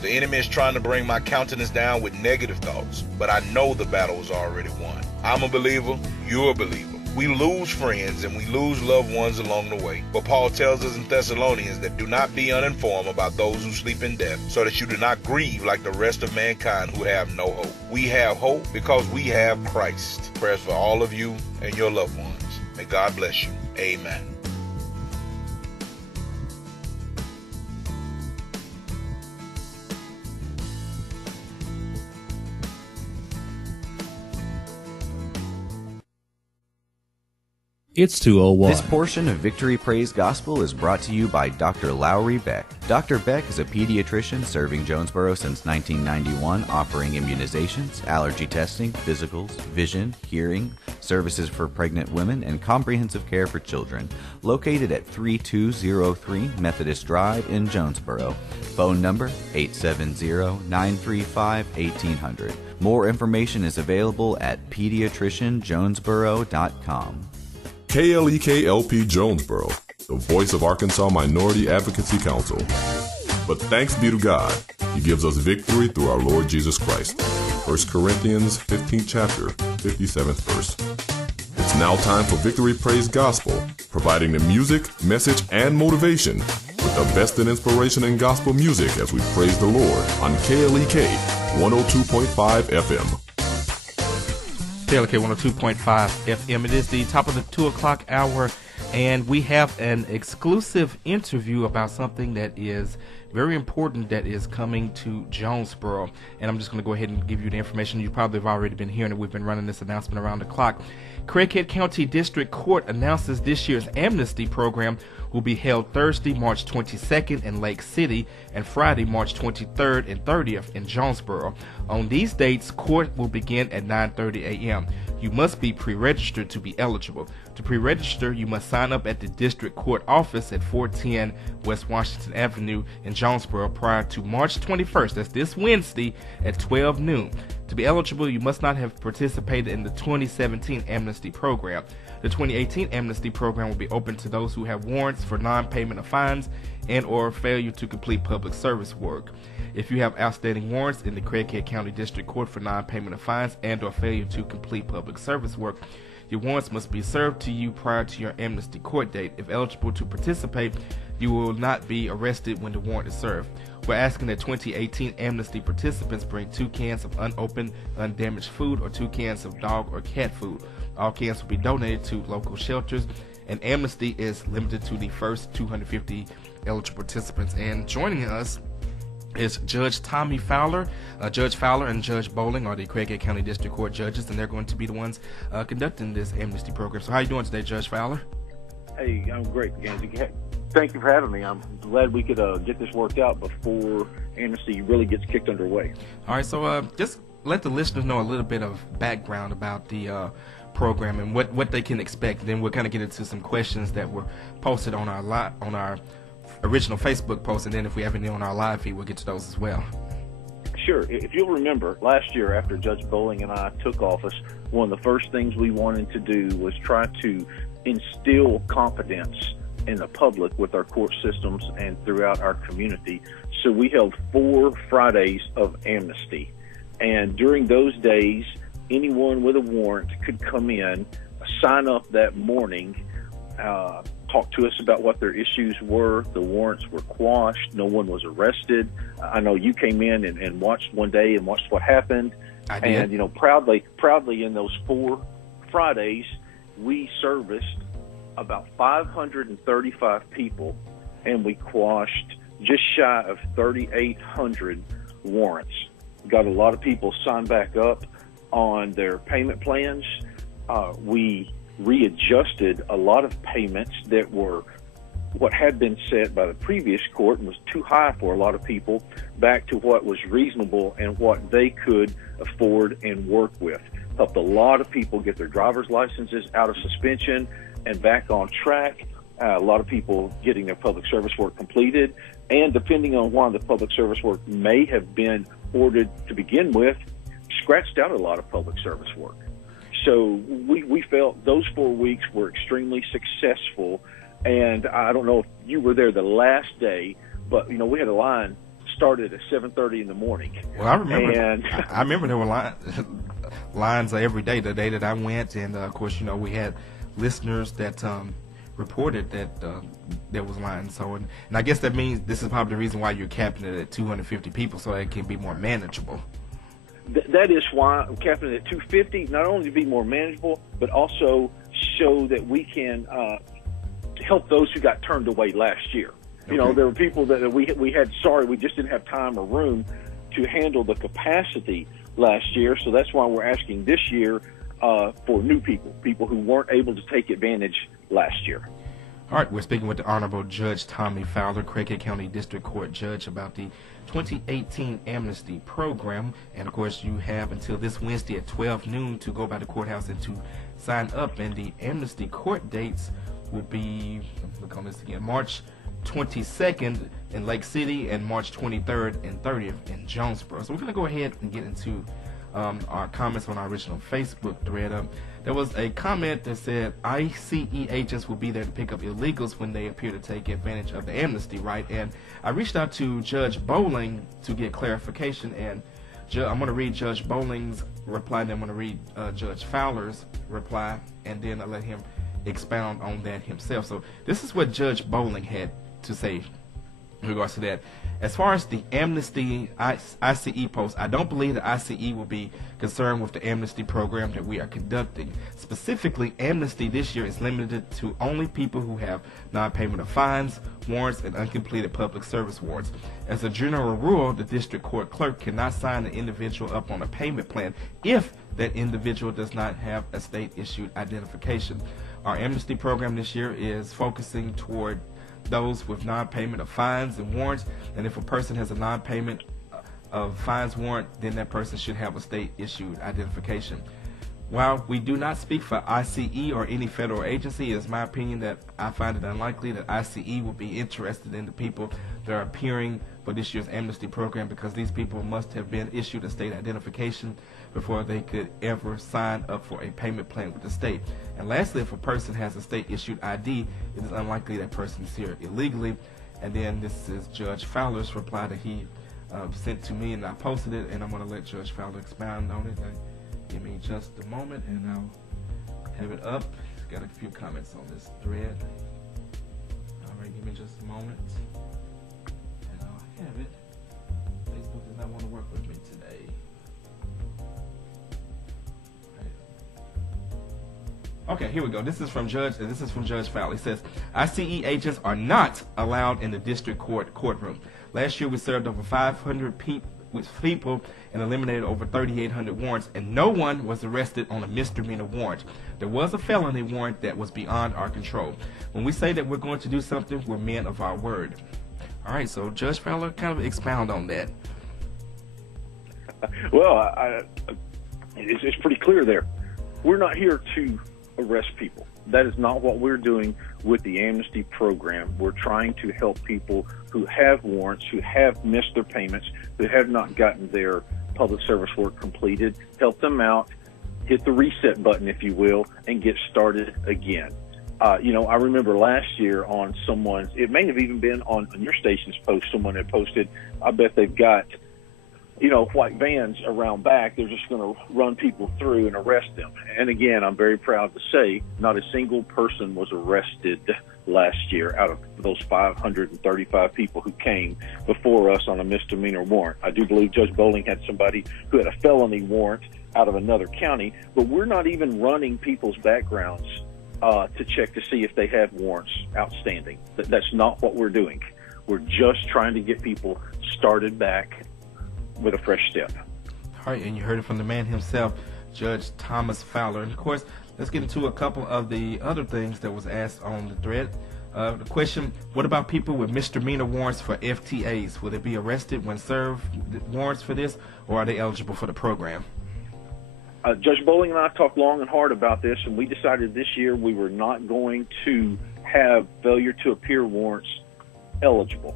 The enemy is trying to bring my countenance down with negative thoughts, but I know the battle is already won. I'm a believer, you're a believer. We lose friends and we lose loved ones along the way. But Paul tells us in Thessalonians that do not be uninformed about those who sleep in death, so that you do not grieve like the rest of mankind who have no hope. We have hope because we have Christ. Prayers for all of you and your loved ones. May God bless you. Amen. It's 2:01. This portion of Victory Praise Gospel is brought to you by Dr. Lowry Beck. Dr. Beck is a pediatrician serving Jonesboro since 1991, offering immunizations, allergy testing, physicals, vision, hearing, services for pregnant women, and comprehensive care for children. Located at 3203 Methodist Drive in Jonesboro. Phone number 870-935-1800. More information is available at pediatricianjonesboro.com. KLEK-LP Jonesboro, the voice of Arkansas Minority Advocacy Council. But thanks be to God, He gives us victory through our Lord Jesus Christ. 1 Corinthians 15th chapter, 57th verse. It's now time for Victory Praise Gospel, providing the music, message, and motivation with the best in inspiration and gospel music as we praise the Lord on KLEK 102.5 FM. KLK 102.5 FM. It is the top of the 2 o'clock hour, and we have an exclusive interview about something that is very important that is coming to Jonesboro. And I'm just going to go ahead and give you the information. You probably have already been hearing it. We've been running this announcement around the clock. Craighead County District Court announces this year's amnesty program will be held Thursday, March 22nd in Lake City and Friday, March 23rd and 30th in Jonesboro. On these dates, court will begin at 9:30 a.m. You must be pre-registered to be eligible. To pre-register, you must sign up at the District Court office at 410 West Washington Avenue in Jonesboro prior to March 21st, that's this Wednesday, at 12 noon. To be eligible, you must not have participated in the 2017 amnesty program. The 2018 amnesty program will be open to those who have warrants for non-payment of fines and or failure to complete public service work. If you have outstanding warrants in the Craighead County District Court for non-payment of fines and or failure to complete public service work, your warrants must be served to you prior to your amnesty court date. If eligible to participate, you will not be arrested when the warrant is served. We're asking that 2018 amnesty participants bring 2 cans of unopened, undamaged food or 2 cans of dog or cat food. All cans will be donated to local shelters, and amnesty is limited to the first 250 eligible participants. And joining us is Judge Tommy Fowler. Judge Fowler and Judge Bowling are the Craighead County District Court judges, and they're going to be the ones conducting this amnesty program. So how are you doing today, Judge Fowler? Hey, I'm great, Gansey. Thank you for having me. I'm glad we could get this worked out before amnesty really gets kicked underway. All right, so just let the listeners know a little bit of background about the program and what they can expect. Then we'll kind of get into some questions that were posted on our original Facebook post, and then if we have any on our live feed, we'll get to those as well. Sure. If you'll remember, last year after Judge Bowling and I took office, one of the first things we wanted to do was try to instill confidence in the public with our court systems and throughout our community. So we held 4 Fridays of amnesty. And during those days, anyone with a warrant could come in, sign up that morning, talk to us about what their issues were. The warrants were quashed. No one was arrested. I know you came in and watched one day and watched what happened. I did. And, proudly in those 4 Fridays, we serviced about 535 people, and we quashed just shy of 3,800 warrants. Got a lot of people signed back up on their payment plans. We readjusted a lot of payments that were what had been set by the previous court and was too high for a lot of people back to what was reasonable and what they could afford and work with. Helped a lot of people get their driver's licenses out of suspension and back on track. A lot of people getting their public service work completed, and depending on why the public service work may have been ordered to begin with, scratched out a lot of public service work. So we felt those 4 weeks were extremely successful, and I don't know if you were there the last day, but we had a line started at 7:30 in the morning. Well, I remember. And I remember there were lines every day. The day that I went, and of course, we had listeners that reported that there was lines. So, and I guess that means this is probably the reason why you're capping it at 250 people, so that it can be more manageable. That is why I'm capping it at 250, not only to be more manageable, but also show that we can help those who got turned away last year. Okay. There were people that we just didn't have time or room to handle the capacity last year. So that's why we're asking this year for new people who weren't able to take advantage last year. All right, we're speaking with the Honorable Judge Tommy Fowler, Craighead County District Court Judge, about the 2018 Amnesty Program. And, of course, you have until this Wednesday at 12 noon to go by the courthouse and to sign up. And the Amnesty court dates will be, look on this again, March 22nd in Lake City and March 23rd and 30th in Jonesboro. So we're going to go ahead and get into our comments on our original Facebook thread. There was a comment that said ICE agents will be there to pick up illegals when they appear to take advantage of the amnesty right. And I reached out to Judge Bowling to get clarification, and I'm going to read Judge Bowling's reply, and then I'm going to read Judge Fowler's reply, and then I'll let him expound on that himself. So this is what Judge Bowling had to say in regards to that. As far as the amnesty ICE post, I don't believe the ICE will be concerned with the amnesty program that we are conducting. Specifically, amnesty this year is limited to only people who have non-payment of fines, warrants, and uncompleted public service warrants. As a general rule, the district court clerk cannot sign an individual up on a payment plan if that individual does not have a state-issued identification. Our amnesty program this year is focusing toward those with non-payment of fines and warrants, and if a person has a non-payment of fines warrant, then that person should have a state-issued identification. While we do not speak for ICE or any federal agency, it is my opinion that I find it unlikely that ICE will be interested in the people that are appearing for this year's amnesty program, because these people must have been issued a state identification before they could ever sign up for a payment plan with the state. And lastly, if a person has a state-issued ID, it is unlikely that person is here illegally. And then this is Judge Fowler's reply that he sent to me, and I posted it, and I'm going to let Judge Fowler expound on it. Give me just a moment, and I'll have it up. Got a few comments on this thread. All right, give me just a moment, and I'll have it. Facebook does not want to work with me today. Okay, here we go. This is from Judge Fowler. He says, ICE agents are not allowed in the district courtroom. Last year we served over 500 people and eliminated over 3,800 warrants, and no one was arrested on a misdemeanor warrant. There was a felony warrant that was beyond our control. When we say that we're going to do something, we're men of our word. All right, so Judge Fowler, kind of expound on that. Well, it's pretty clear there. We're not here to arrest people. That is not what we're doing with the amnesty program. We're trying to help people who have warrants, who have missed their payments, who have not gotten their public service work completed, help them out, hit the reset button, if you will, and get started again. I remember last year on someone's, it may have even been on your station's post, someone had posted, I bet they've got white vans around back. They're just going to run people through and arrest them. And again, I'm very proud to say not a single person was arrested last year out of those 535 people who came before us on a misdemeanor warrant. I do believe Judge Bowling had somebody who had a felony warrant out of another county, but we're not even running people's backgrounds to check to see if they have warrants outstanding. That's not what we're doing. We're just trying to get people started back with a fresh step. All right, and you heard it from the man himself, Judge Thomas Fowler. And of course, let's get into a couple of the other things that was asked on the thread. The question, what about people with misdemeanor warrants for FTAs? Will they be arrested when served warrants for this, or are they eligible for the program? Judge Bowling and I talked long and hard about this, and we decided this year we were not going to have failure to appear warrants eligible.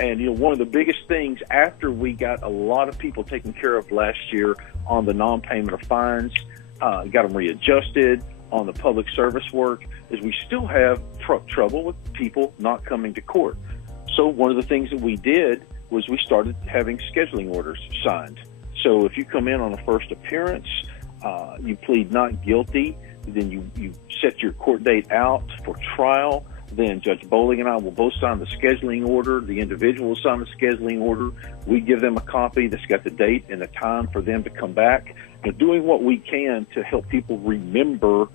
And, one of the biggest things after we got a lot of people taken care of last year on the non-payment of fines, got them readjusted on the public service work, is we still have trouble with people not coming to court. So one of the things that we did was we started having scheduling orders signed. So if you come in on a first appearance, you plead not guilty, then you set your court date out for trial. Then Judge Bowling and I will both sign the scheduling order. The individual will sign the scheduling order. We give them a copy that's got the date and the time for them to come back. Doing what we can to help people remember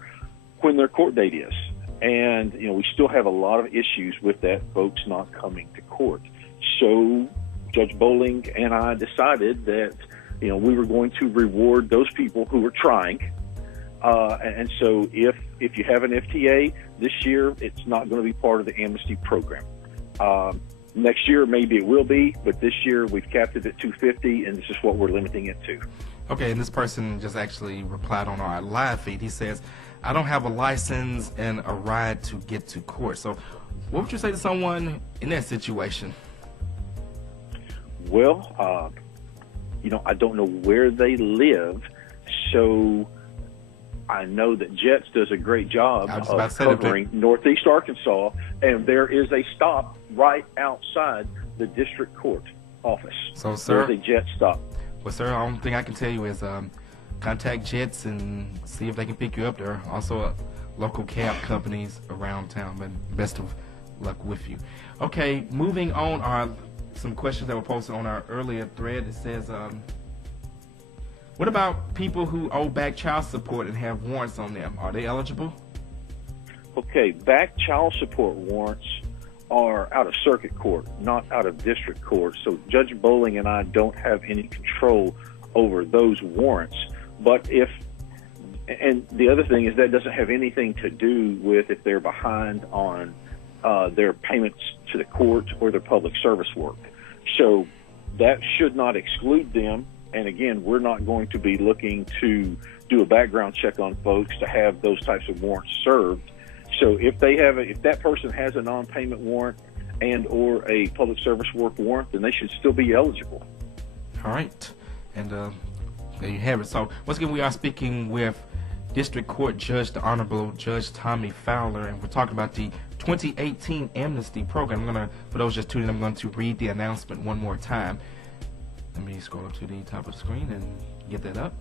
when their court date is. And, we still have a lot of issues with that, folks not coming to court. So Judge Bowling and I decided that, we were going to reward those people who were trying. And so if you have an FTA this year, it's not going to be part of the amnesty program. Next year, maybe it will be, but this year we've capped it at $250, and this is what we're limiting it to. Okay, and this person just actually replied on our live feed. He says, I don't have a license and a ride to get to court. So what would you say to someone in that situation? Well, I don't know where they live, so I know that Jets does a great job of covering Northeast Arkansas, and there is a stop right outside the district court office. So, sir, there's a Jet stop. Well, sir, the only thing I can tell you is contact Jets and see if they can pick you up. There are also local cab companies around town, but best of luck with you. Okay, moving on are some questions that were posted on our earlier thread. It says, what about people who owe back child support and have warrants on them? Are they eligible? Okay, back child support warrants are out of circuit court, not out of district court. So Judge Bowling and I don't have any control over those warrants. But and the other thing is that doesn't have anything to do with if they're behind on their payments to the court or their public service work. So that should not exclude them. And again, we're not going to be looking to do a background check on folks to have those types of warrants served. So if that person has a non-payment warrant and or a public service work warrant, then they should still be eligible. All right. And there you have it. So once again, we are speaking with District Court Judge, the Honorable Judge Tommy Fowler, and we're talking about the 2018 amnesty program. For those just tuning in, I'm going to read the announcement one more time. Let me scroll up to the top of the screen and get that up.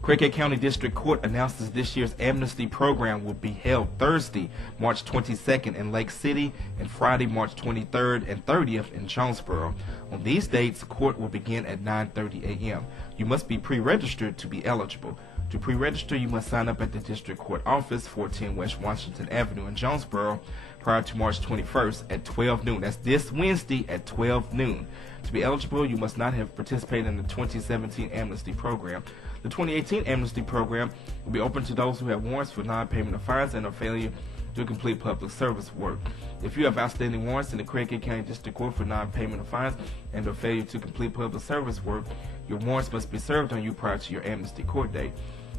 Craighead County District Court announces this year's amnesty program will be held Thursday, March 22nd in Lake City and Friday, March 23rd and 30th in Jonesboro. On these dates, court will begin at 9:30 a.m. You must be pre-registered to be eligible. To pre-register, you must sign up at the District Court Office, 14 West Washington Avenue in Jonesboro, prior to March 21st at 12 noon. That's this Wednesday at 12 noon. To be eligible, you must not have participated in the 2017 amnesty program. The 2018 amnesty program will be open to those who have warrants for non-payment of fines and a failure to complete public service work. If you have outstanding warrants in the Craighead County District Court for non-payment of fines and a failure to complete public service work, your warrants must be served on you prior to your amnesty court date.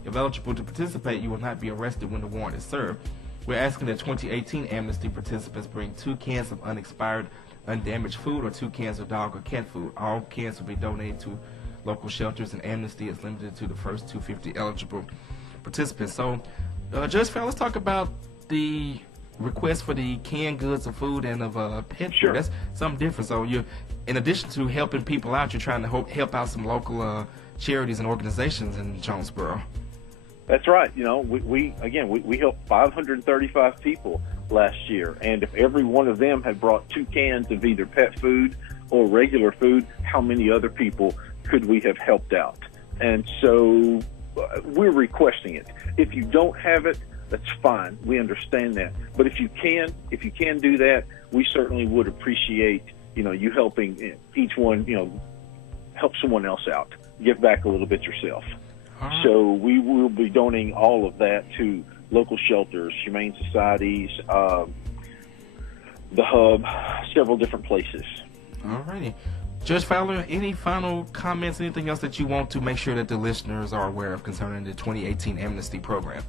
If eligible to participate, you will not be arrested when the warrant is served. We're asking that 2018 amnesty participants bring 2 cans of unexpired, undamaged food or 2 cans of dog or cat food. All cans will be donated to local shelters, and amnesty is limited to the first 250 eligible participants. So, Judge Fowler, let's talk about the request for the canned goods of food and of pet food. That's something different. So you're, in addition to helping people out, you're trying to help out some local charities and organizations in Jonesboro. That's right. We helped 535 people last year, and if every one of them had brought 2 cans of either pet food or regular food, how many other people could we have helped out? And so we're requesting it. If you don't have it, that's fine. We understand that. But if you can do that, we certainly would appreciate, you helping each one, help someone else out. Give back a little bit yourself. Right. So we will be donating all of that to local shelters, humane societies, the Hub, several different places. All righty. Judge Fowler, any final comments, anything else that you want to make sure that the listeners are aware of concerning the 2018 amnesty program?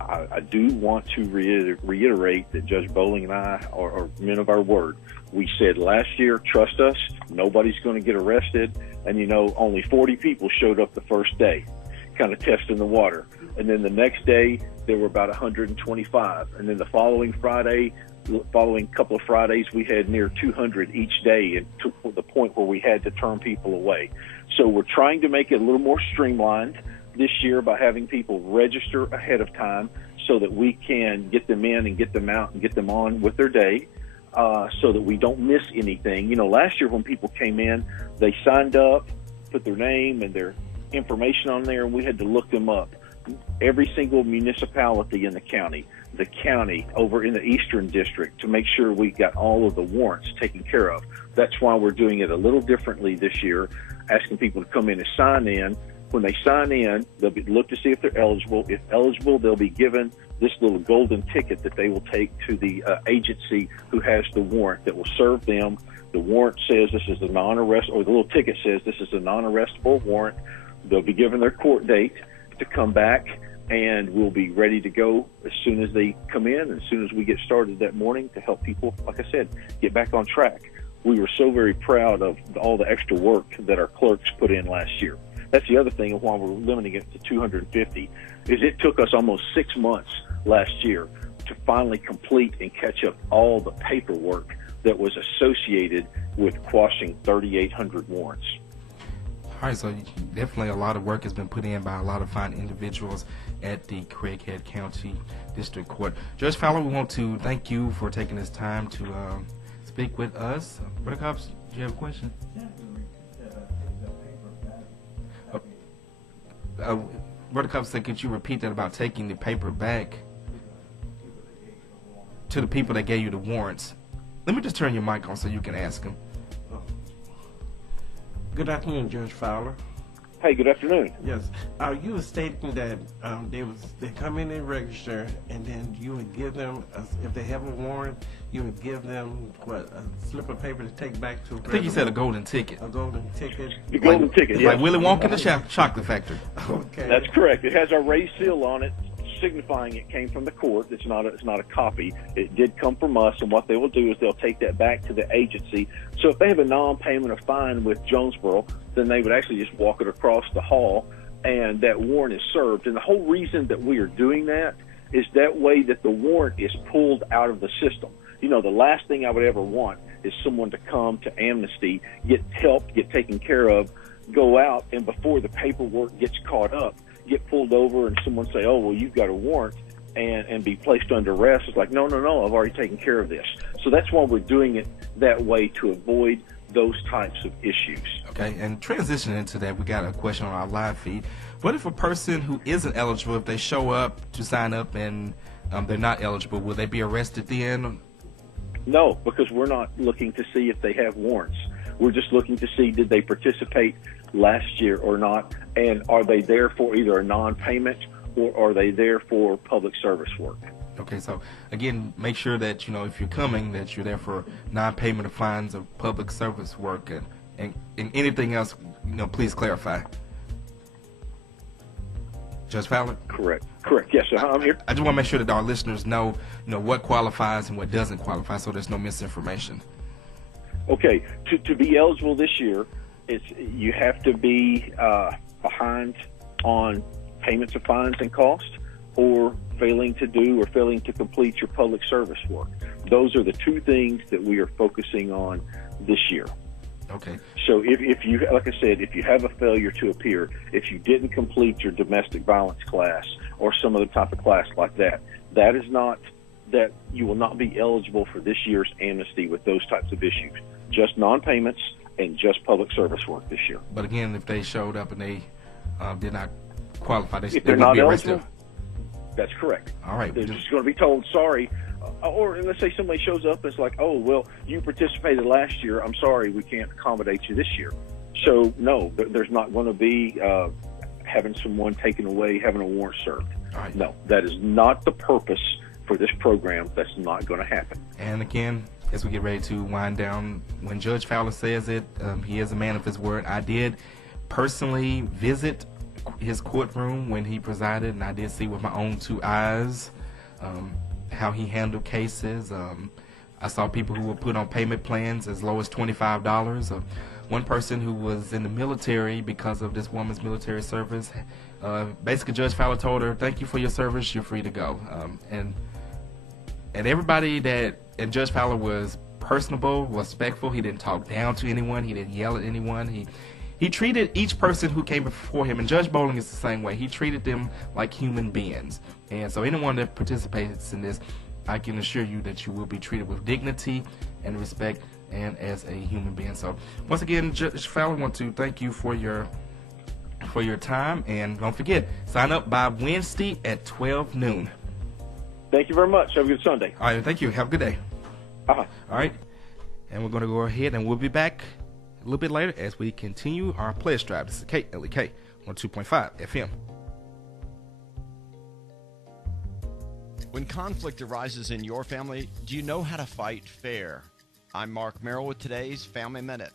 I do want to reiterate that Judge Bowling and I are men of our word. We said last year, trust us, nobody's going to get arrested. And, only 40 people showed up the first day, kind of testing the water. And then the next day, there were about 125. And then the following Friday, following couple of Fridays, we had near 200 each day, and to the point where we had to turn people away. So we're trying to make it a little more streamlined this year by having people register ahead of time so that we can get them in and get them out and get them on with their day, so that we don't miss anything. You know, last year when people came in, they signed up, put their name and their information on there, and we had to look them up. Every single municipality in the county over in the Eastern District, to make sure we got all of the warrants taken care of. That's why we're doing it a little differently this year, asking people to come in and sign in. When they sign in, they'll look to see if they're eligible. If eligible, they'll be given this little golden ticket that they will take to the agency who has the warrant that will serve them. The warrant says this is a non-arrest, or the little ticket says this is a non-arrestable warrant. They'll be given their court date to come back, and we'll be ready to go as soon as they come in, as soon as we get started that morning, to help people, like I said, get back on track. We were so very proud of all the extra work that our clerks put in last year. That's the other thing of why we're limiting it to 250, is it took us almost 6 months last year to finally complete and catch up all the paperwork that was associated with quashing 3,800 warrants. All right, so definitely a lot of work has been put in by a lot of fine individuals at the Craighead County District Court. Judge Fowler, we want to thank you for taking this time to speak with us. Brother Cobbs, do you have a question? Brother Cobbs said, could you repeat that about taking the paper back to the people that gave you the warrants? Let me just turn your mic on so you can ask them. Good afternoon, Judge Fowler. Hey, good afternoon. Yes, you were stating that they come in and register, and then you would give them, if they have a warrant, you would give them a slip of paper to take back to. I think you said a golden ticket. A golden ticket. The golden ticket, yeah. Like Willy Wonka in the chocolate factory. Okay. That's correct. It has our raised seal on it, signifying it came from the court. It's not a copy. It did come from us, and what they will do is they'll take that back to the agency. So if they have a non-payment of fine with Jonesboro, then they would actually just walk it across the hall, and that warrant is served. And the whole reason that we are doing that is that way that the warrant is pulled out of the system. You know, the last thing I would ever want is someone to come to Amnesty, get help, get taken care of, go out, and before the paperwork gets caught up, get pulled over and someone say, oh, well, you've got a warrant, and be placed under arrest. It's like, no, I've already taken care of this. So that's why we're doing it that way, to avoid those types of issues. Okay, and transitioning into that, we got a question on our live feed. What if a person who isn't eligible, if they show up to sign up and they're not eligible, will they be arrested then? No, because we're not looking to see if they have warrants. We're just looking to see, did they participate last year or not, and are they there for either a non-payment or are they there for public service work? Okay, so again, make sure that, if you're coming, that you're there for non-payment of fines or public service work, and anything else, please clarify. Judge Fowler? Correct. Yes, sir. I'm here. I just want to make sure that our listeners know, what qualifies and what doesn't qualify, so there's no misinformation. Okay, to be eligible this year, you have to be behind on payments of fines and costs, or failing to complete your public service work. Those are the two things that we are focusing on this year. Okay. So if you, like I said, if you have a failure to appear, if you didn't complete your domestic violence class or some other type of class like that, that you will not be eligible for this year's amnesty with those types of issues. Just non-payments and just public service work this year. But again, if they showed up and they did not qualify, they they're would not be arrested. eligible, that's correct. All right. They're just going to be told, sorry. Or let's say somebody shows up and it's like, oh, well, you participated last year. I'm sorry, we can't accommodate you this year. So, no, there's not going to be having someone taken away, having a warrant served. All right. No, that is not the purpose for this program. That's not going to happen. And again, as we get ready to wind down, when Judge Fowler says it, he is a man of his word. I did personally visit his courtroom when he presided, and I did see with my own two eyes how he handled cases. I saw people who were put on payment plans as low as $25. One person who was in the military because of this woman's military service, basically Judge Fowler told her, thank you for your service, you're free to go. And everybody that and Judge Fowler was personable, respectful. He didn't talk down to anyone. He didn't yell at anyone. He treated each person who came before him, and Judge Bowling is the same way. He treated them like human beings. And so anyone that participates in this, I can assure you that you will be treated with dignity and respect and as a human being. So once again, Judge Fowler, I want to thank you for your time, and don't forget, sign up by Wednesday at 12 noon. Thank you very much. Have a good Sunday. All right, thank you. Have a good day. Uh-huh. All right, and we're going to go ahead and we'll be back a little bit later as we continue our pledge drive. This is KLEK on 2.5 FM. When conflict arises in your family, do you know how to fight fair? I'm Mark Merrill with today's Family Minute.